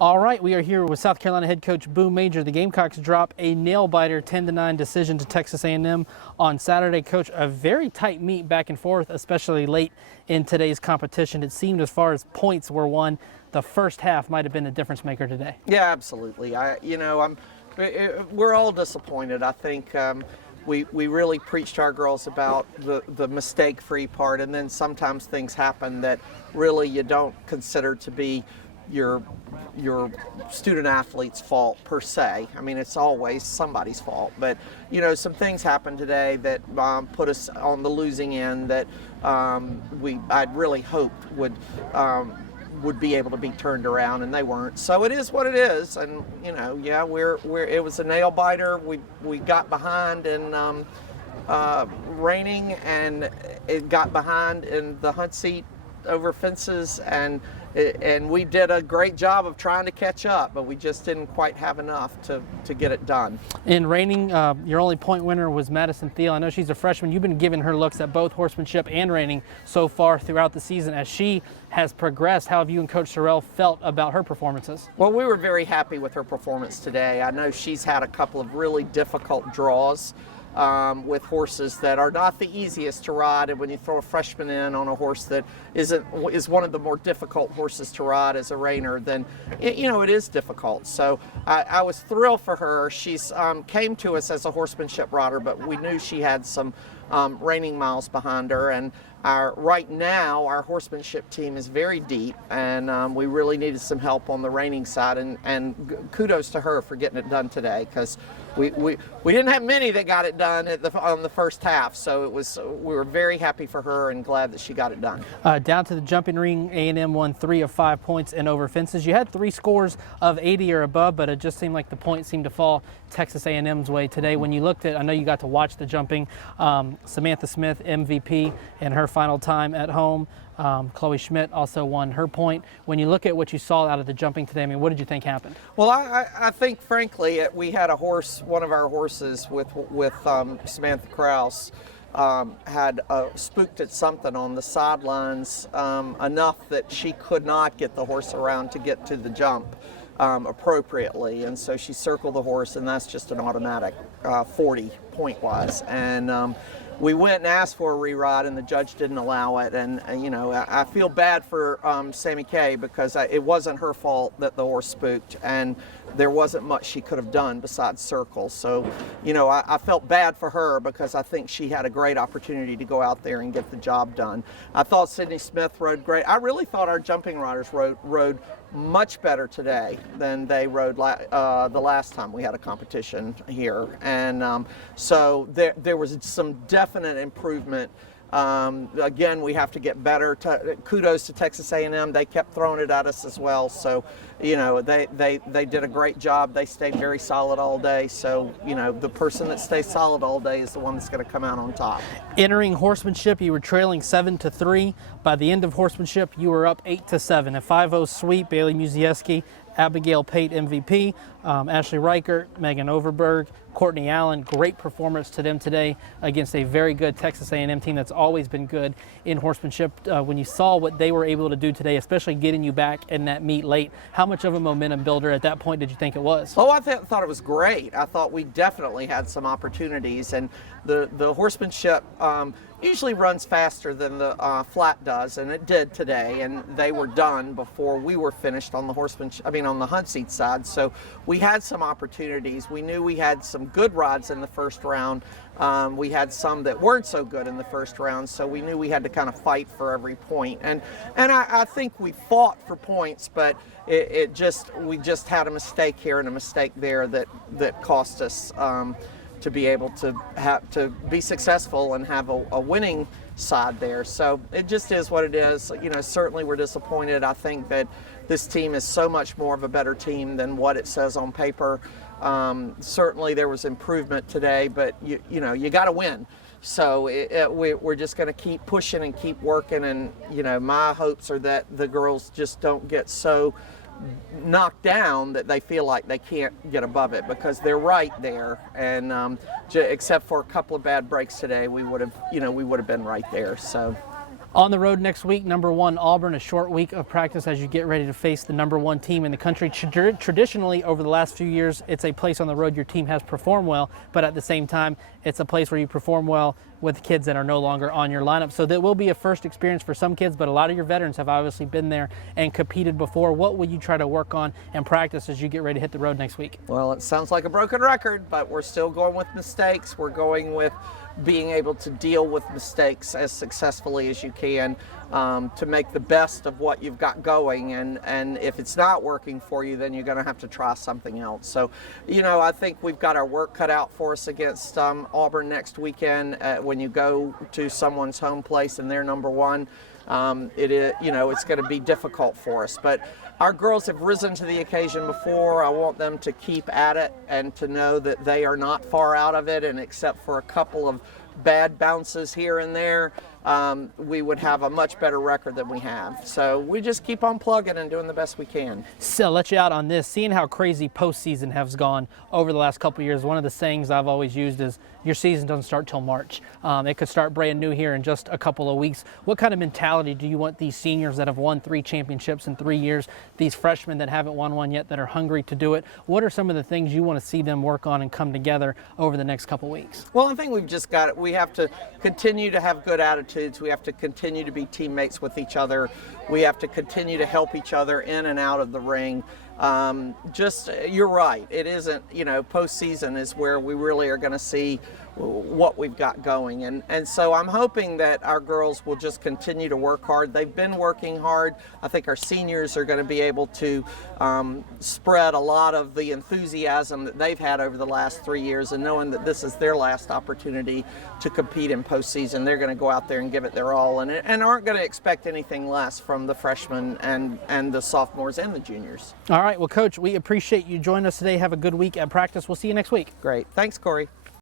All right, we are here with South Carolina head coach Boone Major. The Gamecocks drop a nail-biter 10-9 decision to Texas A&M on Saturday. Coach, a very tight meet back and forth, especially late in today's competition. It seemed as far as points were won, the first half might have been the difference maker today. Yeah, absolutely. We're all disappointed. I think we really preached to our girls about the mistake-free part, and then sometimes things happen that really you don't consider to be your student athlete's fault per se. I mean, it's always somebody's fault, but some things happened today that put us on the losing end that I'd really hoped would be able to be turned around, and they weren't. So it is what it is, and yeah, it was a nail biter. We got behind in raining, and it got behind in the hunt seat over fences, and we did a great job of trying to catch up, but we just didn't quite have enough to get it done. In reining, your only point winner was Madison Thiel. I know she's a freshman. You've been giving her looks at both horsemanship and reining so far throughout the season. As she has progressed, how have you and Coach Sorrell felt about her performances? Well, we were very happy with her performance today. I know she's had a couple of really difficult draws with horses that are not the easiest to ride, and when you throw a freshman in on a horse that is one of the more difficult horses to ride as a reiner, then it is difficult. So I was thrilled for her. She's came to us as a horsemanship rider, but we knew she had some reining miles behind her, and right now our horsemanship team is very deep, and we really needed some help on the reining side, and kudos to her for getting it done today, because we didn't have many that got it done on the first half, so we were very happy for her and glad that she got it done. Down to the jumping ring, A&M won 3 of 5 points and over fences. You had 3 scores of 80 or above, but it just seemed like the points seemed to fall Texas A&M's way today. When you looked at, I know you got to watch the jumping, Samantha Smith, MVP, in her final time at home. Chloe Schmidt also won her point. When you look at what you saw out of the jumping today, I mean, what did you think happened? Well, I think, frankly, we had a horse, one of our horses with Samantha Krause, had spooked at something on the sidelines enough that she could not get the horse around to get to the jump appropriately, and so she circled the horse, and that's just an automatic 40 point-wise. And we went and asked for a re-ride, and the judge didn't allow it. And I feel bad for Sammy Kay, because it wasn't her fault that the horse spooked, and there wasn't much she could have done besides circle. So, I felt bad for her, because I think she had a great opportunity to go out there and get the job done. I thought Sydney Smith rode great. I really thought our jumping riders rode much better today than they rode the last time we had a competition here. And so there was some definite improvement. Again, we have to get better. Kudos to Texas A&M. They kept throwing it at us as well. So, they did a great job. They stayed very solid all day. So, the person that stays solid all day is the one that's going to come out on top. Entering horsemanship, you were trailing 7-3. By the end of horsemanship, you were up 8-7. A 5-0 sweep. Bailey Musiewski, Abigail Pate MVP, Ashley Reichert, Megan Overberg, Courtney Allen. Great performance to them today against a very good Texas A&M team that's always been good in horsemanship. When you saw what they were able to do today, especially getting you back in that meet late, how much of a momentum builder at that point did you think it was? Oh, I thought it was great. I thought we definitely had some opportunities, and the horsemanship usually runs faster than the flat does, and it did today, and they were done before we were finished on the on the hunt seat side. So we had some opportunities. We knew we had some good rods in the first round. We had some that weren't so good in the first round, so we knew we had to kind of fight for every point. And I think we fought for points, but we just had a mistake here and a mistake there that cost us to be able to be successful and have a winning side there. So it just is what it is. Certainly we're disappointed. I think that this team is so much more of a better team than what it says on paper. Certainly there was improvement today, but you got to win. So we're just going to keep pushing and keep working, and my hopes are that the girls just don't get so knocked down that they feel like they can't get above it, because they're right there, and except for a couple of bad breaks today, we would have been right there. So On the road next week, number 1 Auburn, a short week of practice as you get ready to face the number 1 team in the country. Traditionally, over the last few years, it's a place on the road your team has performed well, but at the same time, it's a place where you perform well with kids that are no longer on your lineup. So that will be a first experience for some kids, but a lot of your veterans have obviously been there and competed before. What will you try to work on and practice as you get ready to hit the road next week? Well, it sounds like a broken record, but we're still going with mistakes. We're going with being able to deal with mistakes as successfully as you can, to make the best of what you've got going. And if it's not working for you, then you're going to have to try something else. So, I think we've got our work cut out for us against Auburn next weekend. When you go to someone's home place and they're number 1, it's going to be difficult for us. But our girls have risen to the occasion before. I want them to keep at it and to know that they are not far out of it, and except for a couple of bad bounces here and there, we would have a much better record than we have. So we just keep on plugging and doing the best we can. So I'll let you out on this. Seeing how crazy postseason has gone over the last couple of years, one of the sayings I've always used is your season doesn't start till March. It could start brand new here in just a couple of weeks. What kind of mentality do you want these seniors that have won 3 championships in 3 years, these freshmen that haven't won one yet that are hungry to do it? What are some of the things you want to see them work on and come together over the next couple of weeks? Well, I think we've just got it. We have to continue to have good attitudes. We have to continue to be teammates with each other. We have to continue to help each other in and out of the ring. You're right. It isn't, postseason is where we really are going to see what we've got going. And so I'm hoping that our girls will just continue to work hard. They've been working hard. I think our seniors are going to be able to spread a lot of the enthusiasm that they've had over the last 3 years, and knowing that this is their last opportunity to compete in postseason, they're going to go out there and give it their all, and aren't going to expect anything less from the freshmen and the sophomores and the juniors. All right. Well, Coach, we appreciate you joining us today. Have a good week at practice. We'll see you next week. Great. Thanks, Corey.